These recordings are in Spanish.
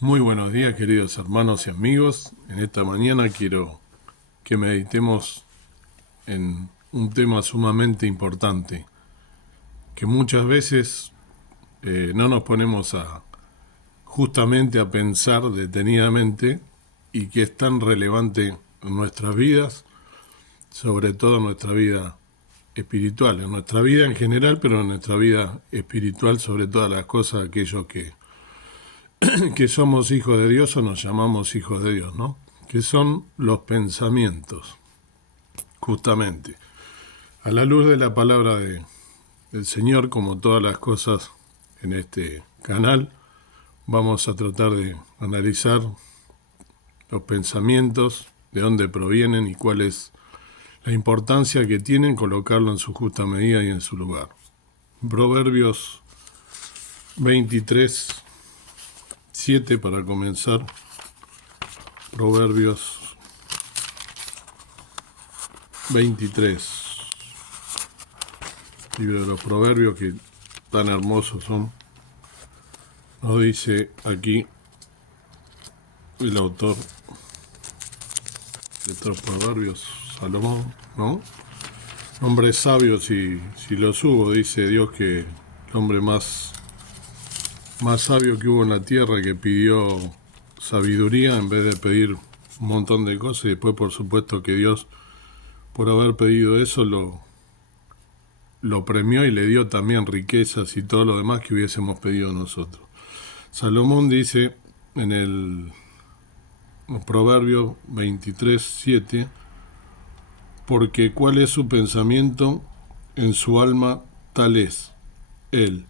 Muy buenos días, queridos hermanos y amigos. En esta mañana quiero que meditemos en un tema sumamente importante, que muchas veces no nos ponemos justamente a pensar detenidamente y que es tan relevante en nuestras vidas, sobre todo en nuestra vida espiritual, en nuestra vida en general, pero en nuestra vida espiritual sobre todas las cosas, aquellos que somos hijos de Dios o nos llamamos hijos de Dios, ¿no? Que son los pensamientos, justamente. A la luz de la palabra del Señor, como todas las cosas en este canal, vamos a tratar de analizar los pensamientos, de dónde provienen y cuál es la importancia que tienen colocarlo en su justa medida y en su lugar. Proverbios 23, 7 para comenzar. Proverbios 23. Libro de los Proverbios, que tan hermosos son. Nos dice aquí el autor de estos Proverbios, Salomón, ¿no? Hombres sabios, si los hubo, dice Dios, que el hombre más sabio que hubo en la tierra, que pidió sabiduría en vez de pedir un montón de cosas, y después por supuesto que Dios, por haber pedido eso, lo premió y le dio también riquezas y todo lo demás que hubiésemos pedido nosotros. Salomón dice en el Proverbio 23, 7, porque cuál es su pensamiento en su alma, tal es él.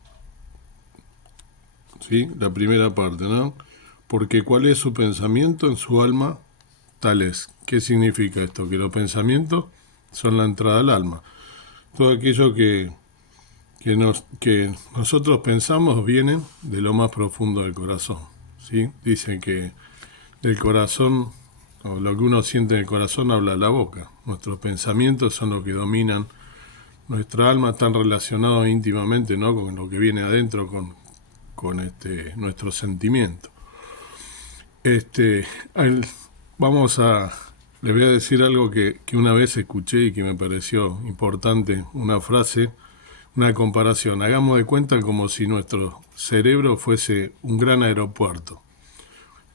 ¿Sí? La primera parte, ¿no? Porque cuál es su pensamiento en su alma, tal es. ¿Qué significa esto? Que los pensamientos son la entrada al alma. Todo aquello que nosotros pensamos viene de lo más profundo del corazón, ¿sí? Dicen que del corazón, o lo que uno siente en el corazón, habla la boca. Nuestros pensamientos son los que dominan nuestra alma, están relacionados íntimamente, ¿no?, con lo que viene adentro, con nuestro sentimiento. Vamos a... Les voy a decir algo que una vez escuché y que me pareció importante, una frase, una comparación. Hagamos de cuenta como si nuestro cerebro fuese un gran aeropuerto.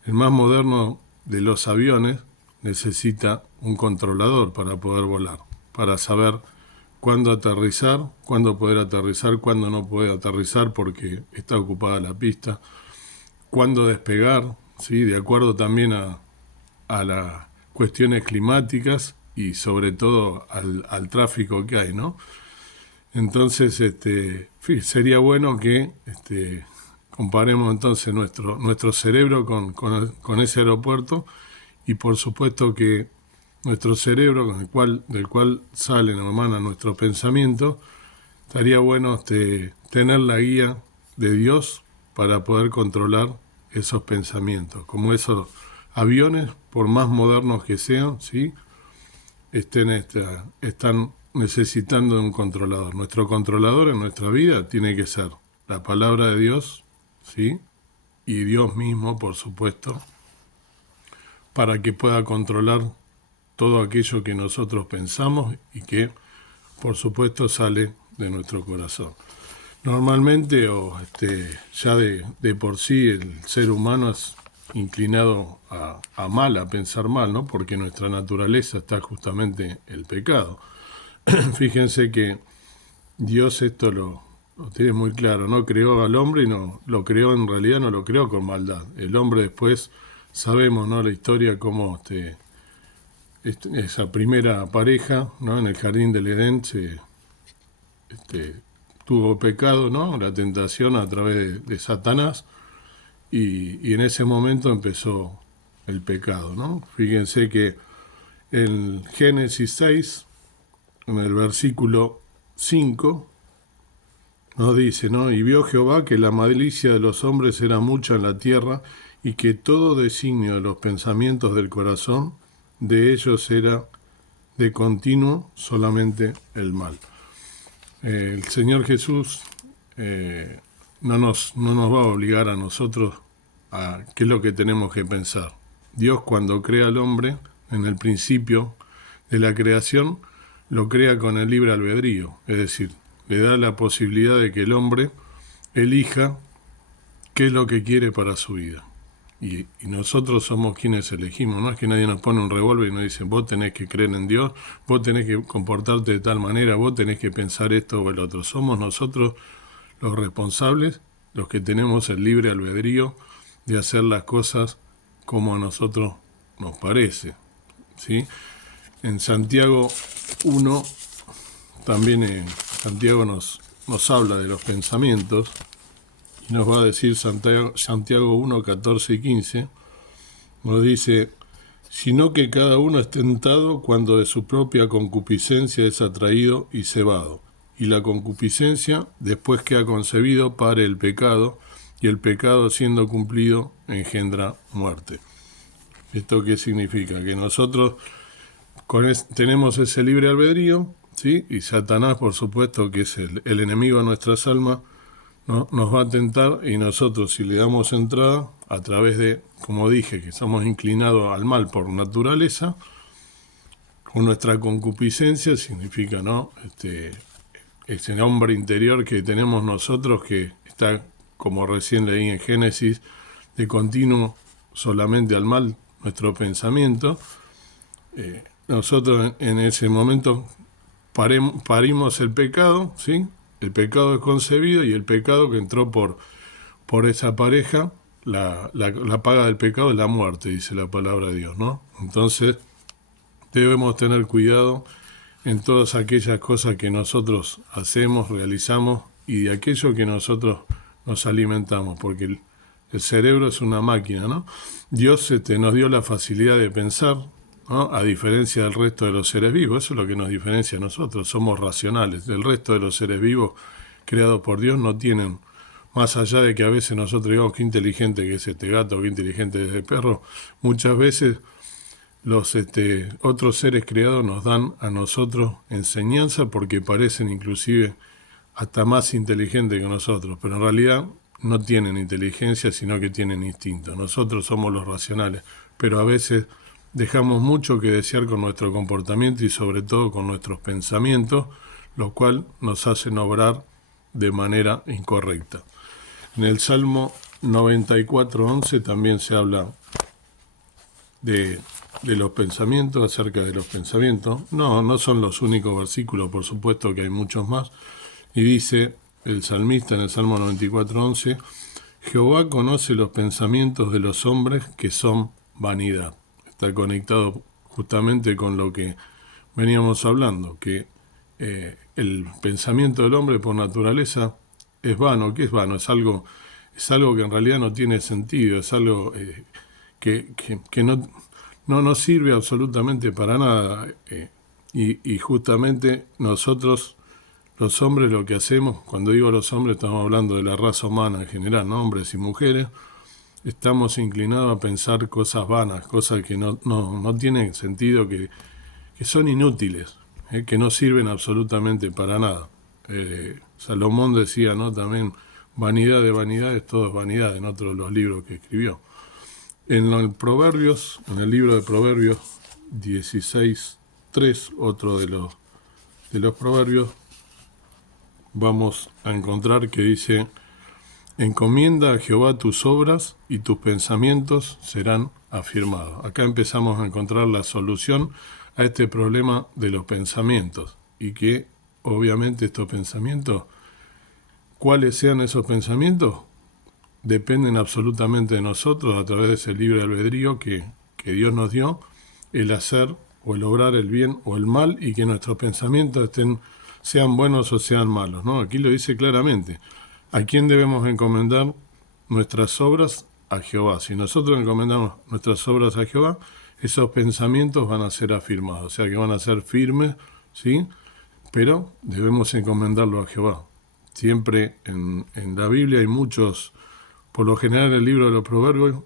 El más moderno de los aviones necesita un controlador para poder volar, para saber cuándo aterrizar, cuándo poder aterrizar, cuándo no puede aterrizar porque está ocupada la pista, cuándo despegar, ¿sí?, de acuerdo también a las cuestiones climáticas y sobre todo al tráfico que hay, ¿no? Entonces, sería bueno que comparemos entonces nuestro cerebro con ese aeropuerto, y por supuesto que nuestro cerebro, del cual salen o emanan nuestros pensamientos, estaría bueno tener la guía de Dios para poder controlar esos pensamientos, como esos aviones, por más modernos que sean, ¿sí?, están necesitando de un controlador. Nuestro controlador en nuestra vida tiene que ser la palabra de Dios, ¿sí?, y Dios mismo, por supuesto, para que pueda controlar todo aquello que nosotros pensamos y que, por supuesto, sale de nuestro corazón. Normalmente, ya de por sí, el ser humano es inclinado a mal, a pensar mal, ¿no? Porque nuestra naturaleza está justamente el pecado. Fíjense que Dios esto lo tiene muy claro, no creó al hombre y no lo creó, en realidad no lo creó con maldad. El hombre después, sabemos, ¿no?, la historia, cómo esa primera pareja, ¿no?, en el jardín del Edén tuvo pecado, ¿no?, la tentación a través de Satanás, y en ese momento empezó el pecado, ¿no? Fíjense que en Génesis 6, en el versículo 5, nos dice, ¿no? Y vio Jehová que la malicia de los hombres era mucha en la tierra, y que todo designio de los pensamientos del corazón de ellos era de continuo solamente el mal. El Señor Jesús no nos va a obligar a nosotros a qué es lo que tenemos que pensar. Dios, cuando crea al hombre, en el principio de la creación, lo crea con el libre albedrío, es decir, le da la posibilidad de que el hombre elija qué es lo que quiere para su vida. Y nosotros somos quienes elegimos, no es que nadie nos pone un revólver y nos dice, vos tenés que creer en Dios, vos tenés que comportarte de tal manera, vos tenés que pensar esto o el otro. Somos nosotros los responsables, los que tenemos el libre albedrío de hacer las cosas como a nosotros nos parece, ¿sí? En Santiago 1, también Santiago nos habla de los pensamientos, y nos va a decir Santiago 1, 14 y 15, nos dice, sino que cada uno es tentado cuando de su propia concupiscencia es atraído y cebado. Y la concupiscencia, después que ha concebido, pare el pecado, y el pecado, siendo cumplido, engendra muerte. ¿Esto qué significa? Que nosotros tenemos ese libre albedrío, ¿sí? Y Satanás, por supuesto, que es el enemigo de nuestras almas, ¿no? Nos va a tentar, y nosotros, si le damos entrada, a través de, como dije, que somos inclinados al mal por naturaleza, con nuestra concupiscencia, significa, ¿no? Ese hombre interior que tenemos nosotros, que está, como recién leí en Génesis, de continuo solamente al mal, nuestro pensamiento. Nosotros en ese momento parimos el pecado, ¿sí? El pecado es concebido, y el pecado que entró por esa pareja, la paga del pecado es la muerte, dice la palabra de Dios, ¿no? Entonces debemos tener cuidado en todas aquellas cosas que nosotros hacemos, realizamos, y de aquello que nosotros nos alimentamos, porque el cerebro es una máquina, ¿no? Dios nos dio la facilidad de pensar, ¿no? A diferencia del resto de los seres vivos. Eso es lo que nos diferencia a nosotros, somos racionales. El resto de los seres vivos creados por Dios no tienen, más allá de que a veces nosotros digamos qué inteligente que es este gato, qué inteligente es este perro, muchas veces los otros seres creados nos dan a nosotros enseñanza porque parecen inclusive hasta más inteligentes que nosotros, pero en realidad no tienen inteligencia, sino que tienen instinto. Nosotros somos los racionales, pero a veces dejamos mucho que desear con nuestro comportamiento y sobre todo con nuestros pensamientos, lo cual nos hacen obrar de manera incorrecta. En el Salmo 94:11 también se habla de los pensamientos, acerca de los pensamientos. No son los únicos versículos, por supuesto que hay muchos más. Y dice el salmista en el Salmo 94:11, Jehová conoce los pensamientos de los hombres que son vanidad. Está conectado justamente con lo que veníamos hablando, que el pensamiento del hombre por naturaleza es vano. ¿Qué es vano? Es algo que en realidad no tiene sentido, es algo que no sirve absolutamente para nada. Y justamente nosotros, los hombres, lo que hacemos, cuando digo los hombres, estamos hablando de la raza humana en general, ¿no? Hombres y mujeres, estamos inclinados a pensar cosas vanas, cosas que no tienen sentido, que son inútiles, que no sirven absolutamente para nada. Salomón decía, ¿no? También, vanidad de vanidades, todo es vanidad, en otro de los libros que escribió. En el libro de Proverbios 16:3, otro de los proverbios, vamos a encontrar que dice, encomienda a Jehová tus obras y tus pensamientos serán afirmados. Acá empezamos a encontrar la solución a este problema de los pensamientos, y que obviamente estos pensamientos, ¿cuáles sean esos pensamientos? Dependen absolutamente de nosotros a través de ese libre albedrío que Dios nos dio, el hacer o el obrar el bien o el mal, y que nuestros pensamientos sean buenos o sean malos, ¿no? Aquí lo dice claramente. ¿A quién debemos encomendar nuestras obras? A Jehová. Si nosotros encomendamos nuestras obras a Jehová, esos pensamientos van a ser afirmados, o sea que van a ser firmes, ¿sí? Pero debemos encomendarlo a Jehová. Siempre en la Biblia hay muchos, por lo general el libro de los Proverbios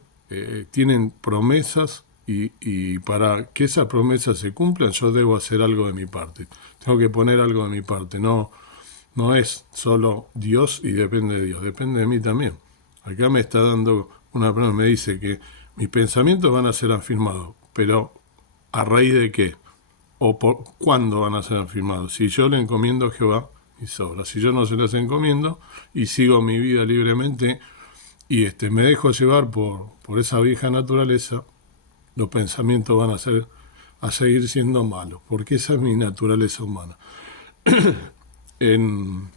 tienen promesas, y para que esas promesas se cumplan yo debo hacer algo de mi parte. Tengo que poner algo de mi parte. No es solo Dios y depende de Dios, depende de mí también. Acá me está dando una persona me dice que mis pensamientos van a ser afirmados, pero ¿a raíz de qué? ¿O por cuándo van a ser afirmados? Si yo le encomiendo a Jehová, y sobra. Si yo no se las encomiendo y sigo mi vida libremente y me dejo llevar por esa vieja naturaleza, los pensamientos van a seguir siendo malos, porque esa es mi naturaleza humana. En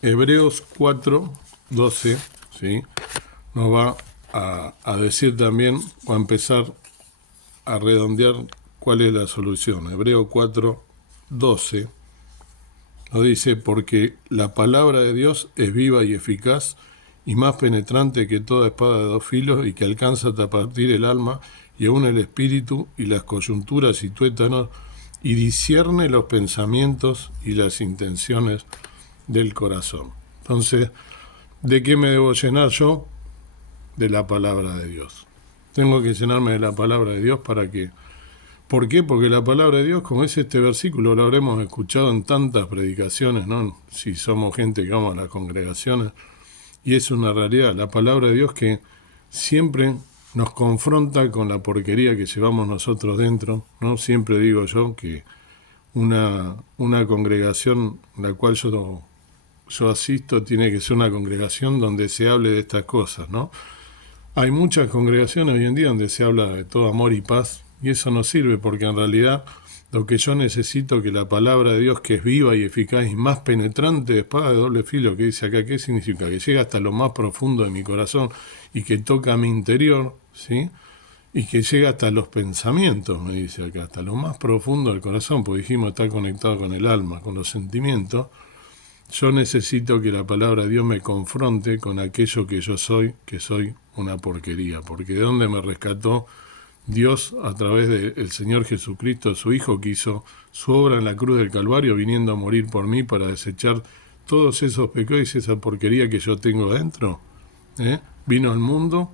Hebreos 4:12, ¿sí?, nos va a decir también, o a empezar a redondear cuál es la solución. Hebreos 4:12 nos dice: porque la palabra de Dios es viva y eficaz y más penetrante que toda espada de dos filos, y que alcanza hasta partir el alma y aún el espíritu y las coyunturas y tuétanos, y discierne los pensamientos y las intenciones del corazón. Entonces, ¿de qué me debo llenar yo? De la palabra de Dios. Tengo que llenarme de la palabra de Dios para que... ¿Por qué? Porque la palabra de Dios, como es este versículo, lo habremos escuchado en tantas predicaciones, ¿no? Si somos gente que vamos a las congregaciones, y es una realidad, la palabra de Dios que siempre nos confronta con la porquería que llevamos nosotros dentro, ¿no? Siempre digo yo que una congregación en la cual yo asisto tiene que ser una congregación donde se hable de estas cosas, ¿no? Hay muchas congregaciones hoy en día donde se habla de todo amor y paz, y eso no sirve, porque en realidad lo que yo necesito, que la palabra de Dios, que es viva y eficaz y más penetrante de espada de doble filo, que dice acá, ¿qué significa? Que llega hasta lo más profundo de mi corazón y que toca mi interior, ¿sí? Y que llega hasta los pensamientos, me dice acá, hasta lo más profundo del corazón, porque dijimos está conectado con el alma, con los sentimientos. Yo necesito que la palabra de Dios me confronte con aquello que yo soy, que soy una porquería, porque de dónde me rescató Dios a través del Señor Jesucristo, su Hijo, que hizo su obra en la cruz del Calvario, viniendo a morir por mí para desechar todos esos pecados y esa porquería que yo tengo dentro. Vino al mundo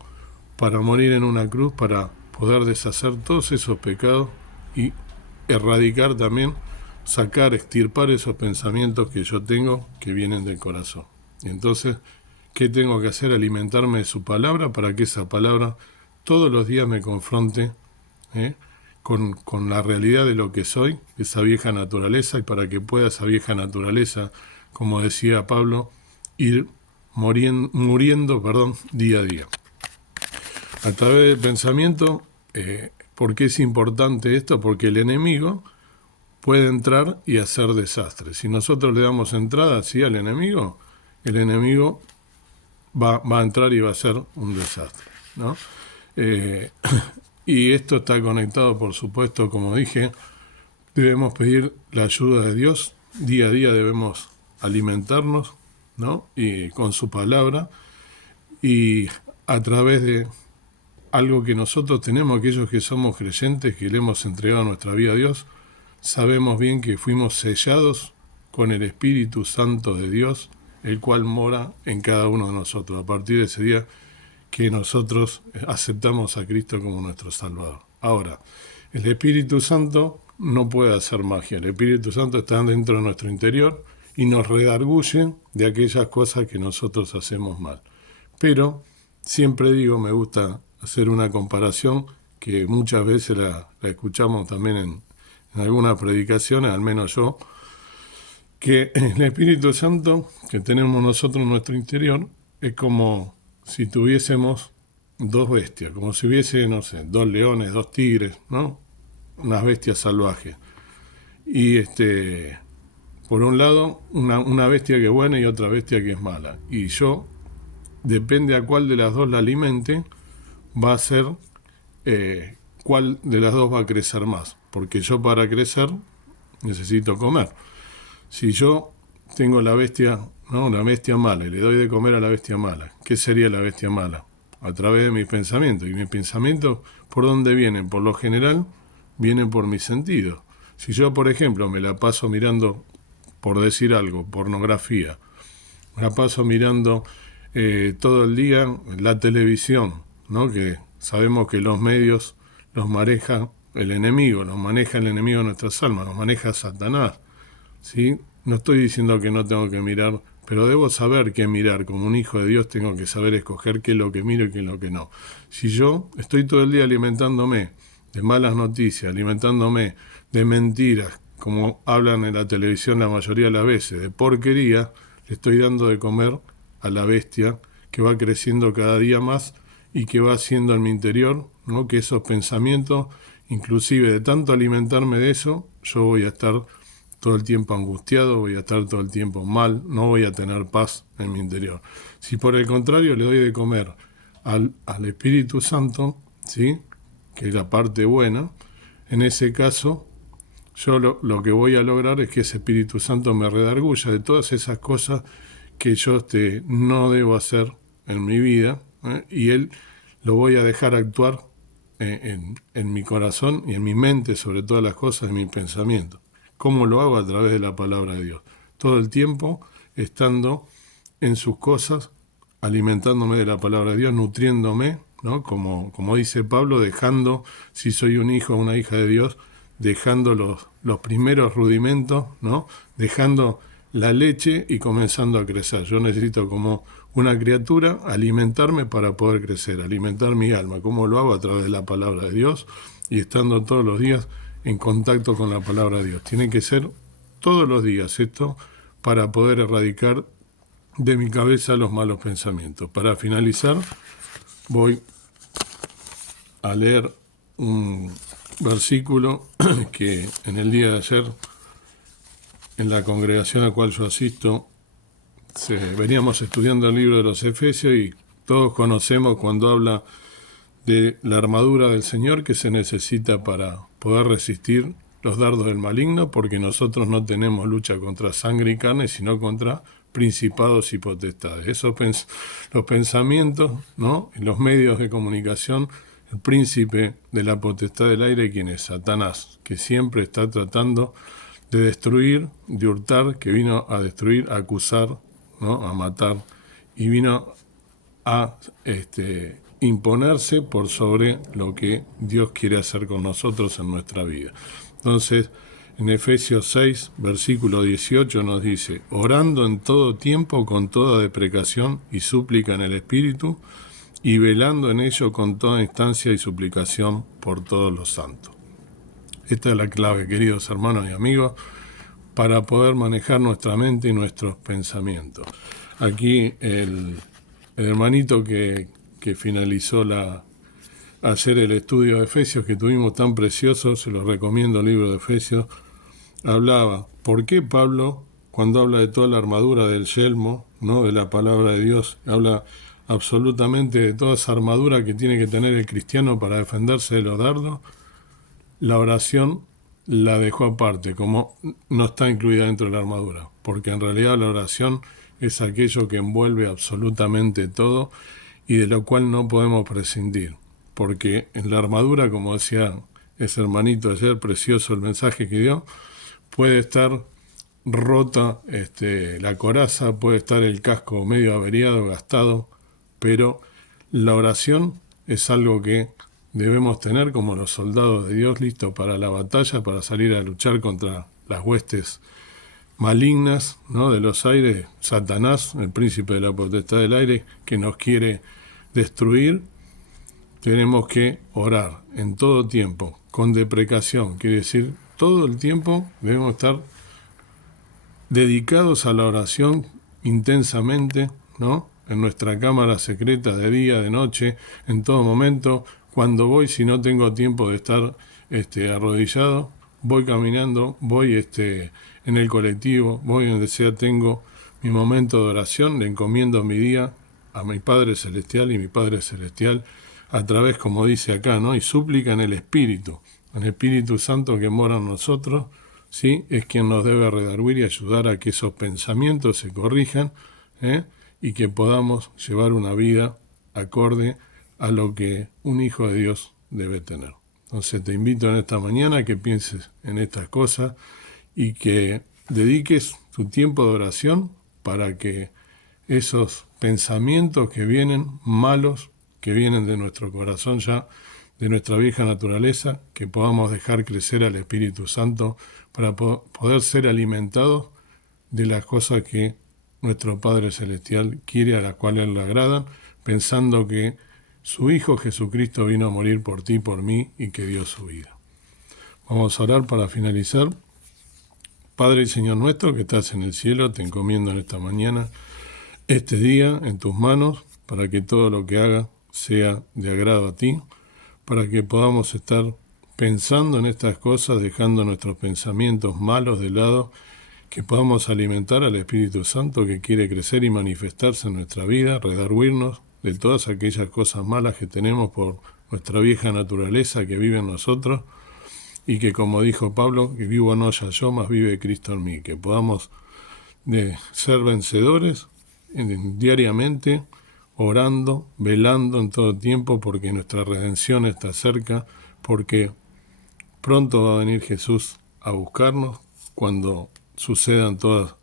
para morir en una cruz, para poder deshacer todos esos pecados y erradicar también, sacar, extirpar esos pensamientos que yo tengo que vienen del corazón. Y entonces, ¿qué tengo que hacer? Alimentarme de su palabra para que esa palabra todos los días me confronte con la realidad de lo que soy, esa vieja naturaleza, y para que pueda esa vieja naturaleza, como decía Pablo, ir muriendo día a día. A través del pensamiento, ¿por qué es importante esto? Porque el enemigo puede entrar y hacer desastre. Si nosotros le damos entrada así al enemigo, el enemigo va a entrar y va a ser un desastre, ¿no? Y esto está conectado, por supuesto, como dije, debemos pedir la ayuda de Dios, día a día debemos alimentarnos, ¿no? Y con su palabra, y a través de algo que nosotros tenemos, aquellos que somos creyentes, que le hemos entregado nuestra vida a Dios, sabemos bien que fuimos sellados con el Espíritu Santo de Dios, el cual mora en cada uno de nosotros, a partir de ese día que nosotros aceptamos a Cristo como nuestro Salvador. Ahora, el Espíritu Santo no puede hacer magia. El Espíritu Santo está dentro de nuestro interior y nos redarguye de aquellas cosas que nosotros hacemos mal. Pero siempre digo, me gusta hacer una comparación que muchas veces la escuchamos también en algunas predicaciones, al menos yo, que el Espíritu Santo que tenemos nosotros en nuestro interior es como si tuviésemos dos bestias, como si hubiese, no sé, dos leones, dos tigres, ¿no? Unas bestias salvajes. Y por un lado, una bestia que es buena y otra bestia que es mala. Y yo, depende a cuál de las dos la alimente, va a ser cuál de las dos va a crecer más. Porque yo para crecer necesito comer. Si yo tengo la bestia, ¿no?, la bestia mala, y le doy de comer a la bestia mala, ¿qué sería la bestia mala? A través de mis pensamientos. Y mis pensamientos, ¿por dónde vienen? Por lo general, vienen por mis sentidos. Si yo, por ejemplo, me la paso mirando, por decir algo, pornografía, me la paso mirando todo el día la televisión, ¿no?, que sabemos que los medios los maneja el enemigo, los maneja el enemigo de nuestras almas, los maneja Satanás, ¿sí? No estoy diciendo que no tengo que mirar pero debo saber qué mirar. Como un hijo de Dios tengo que saber escoger qué es lo que miro y qué es lo que no. Si yo estoy todo el día alimentándome de malas noticias, alimentándome de mentiras, como hablan en la televisión la mayoría de las veces, de porquería, le estoy dando de comer a la bestia que va creciendo cada día más y que va haciendo en mi interior, ¿no? Que esos pensamientos, inclusive de tanto alimentarme de eso, yo voy a estar todo el tiempo angustiado, voy a estar todo el tiempo mal, no voy a tener paz en mi interior. Si por el contrario le doy de comer al Espíritu Santo, ¿sí? Que es la parte buena, en ese caso yo lo que voy a lograr es que ese Espíritu Santo me redarguya de todas esas cosas que yo no debo hacer en mi vida, y Él lo voy a dejar actuar en mi corazón y en mi mente, sobre todas las cosas, en mi pensamiento. ¿Cómo lo hago? A través de la palabra de Dios. Todo el tiempo estando en sus cosas, alimentándome de la palabra de Dios, nutriéndome, ¿no? Como dice Pablo, dejando, si soy un hijo o una hija de Dios, dejando los primeros rudimentos, ¿no? Dejando la leche y comenzando a crecer. Yo necesito, como una criatura, alimentarme para poder crecer, alimentar mi alma. ¿Cómo lo hago? A través de la palabra de Dios y estando todos los días en contacto con la palabra de Dios. Tiene que ser todos los días esto para poder erradicar de mi cabeza los malos pensamientos. Para finalizar, voy a leer un versículo que en el día de ayer, en la congregación a la cual yo asisto, veníamos estudiando el libro de los Efesios y todos conocemos cuando habla de la armadura del Señor que se necesita para poder resistir los dardos del maligno, porque nosotros no tenemos lucha contra sangre y carne, sino contra principados y potestades. Los pensamientos, ¿no? En los medios de comunicación, el príncipe de la potestad del aire, quien es Satanás, que siempre está tratando de destruir, de hurtar, que vino a destruir, a acusar, ¿no? A matar, y vino a imponerse por sobre lo que Dios quiere hacer con nosotros en nuestra vida. Entonces, en Efesios 6, versículo 18 nos dice: orando en todo tiempo con toda deprecación y súplica en el Espíritu, y velando en ello con toda instancia y suplicación por todos los santos. Esta es la clave, queridos hermanos y amigos, para poder manejar nuestra mente y nuestros pensamientos. Aquí el hermanito que finalizó ayer el estudio de Efesios que tuvimos tan precioso, se lo recomiendo el libro de Efesios, hablaba, ¿por qué Pablo, cuando habla de toda la armadura del yelmo, ¿no? De la palabra de Dios, habla absolutamente de toda esa armadura que tiene que tener el cristiano para defenderse de los dardos? La oración la dejó aparte, como no está incluida dentro de la armadura, porque en realidad la oración es aquello que envuelve absolutamente todo y de lo cual no podemos prescindir, porque en la armadura, como decía ese hermanito ayer, precioso el mensaje que dio, puede estar rota la coraza, puede estar el casco medio averiado, gastado, pero la oración es algo que debemos tener como los soldados de Dios listos para la batalla, para salir a luchar contra las huestes malignas, ¿no? De los aires, Satanás, el príncipe de la potestad del aire, que nos quiere destruir. Tenemos que orar en todo tiempo, con deprecación, quiere decir, todo el tiempo debemos estar dedicados a la oración intensamente, ¿no? En nuestra cámara secreta, de día, de noche, en todo momento. Cuando voy, si no tengo tiempo de estar arrodillado, voy caminando, voy en el colectivo, voy donde sea, tengo mi momento de oración, le encomiendo mi día a mi Padre Celestial, y mi Padre Celestial, a través, como dice acá, ¿no? Y súplica en el Espíritu Santo que mora en nosotros, ¿sí? Es quien nos debe redarguir y ayudar a que esos pensamientos se corrijan, y que podamos llevar una vida acorde a lo que un hijo de Dios debe tener. Entonces te invito en esta mañana a que pienses en estas cosas y que dediques tu tiempo de oración para que esos pensamientos que vienen malos, que vienen de nuestro corazón ya, de nuestra vieja naturaleza, que podamos dejar crecer al Espíritu Santo para poder ser alimentados de las cosas que nuestro Padre Celestial quiere, a la cual Él le agrada, pensando que su Hijo Jesucristo vino a morir por ti y por mí y que dio su vida. Vamos a orar para finalizar. Padre y Señor nuestro que estás en el cielo, te encomiendo en esta mañana, este día en tus manos, para que todo lo que haga sea de agrado a ti, para que podamos estar pensando en estas cosas, dejando nuestros pensamientos malos de lado, que podamos alimentar al Espíritu Santo que quiere crecer y manifestarse en nuestra vida, redarguirnos de todas aquellas cosas malas que tenemos por nuestra vieja naturaleza que vive en nosotros, y que, como dijo Pablo, que vivo no ya yo, mas vive Cristo en mí, que podamos ser vencedores diariamente, orando, velando en todo tiempo, porque nuestra redención está cerca, porque pronto va a venir Jesús a buscarnos cuando sucedan todos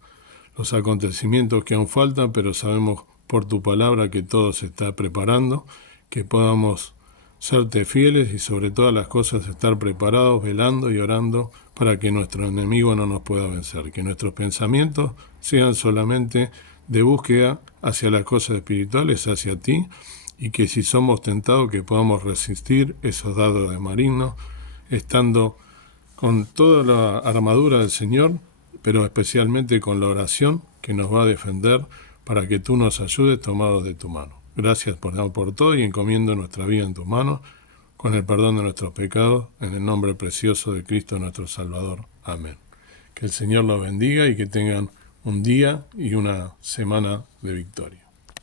los acontecimientos que aún faltan, pero sabemos por tu palabra que todo se está preparando, que podamos serte fieles y sobre todas las cosas estar preparados, velando y orando para que nuestro enemigo no nos pueda vencer, que nuestros pensamientos sean solamente de búsqueda hacia las cosas espirituales, hacia ti, y que si somos tentados que podamos resistir esos dardos de maligno, estando con toda la armadura del Señor, pero especialmente con la oración que nos va a defender para que tú nos ayudes tomados de tu mano. Gracias por todo y encomiendo nuestra vida en tus manos, con el perdón de nuestros pecados, en el nombre precioso de Cristo nuestro Salvador. Amén. Que el Señor los bendiga y que tengan un día y una semana de victoria.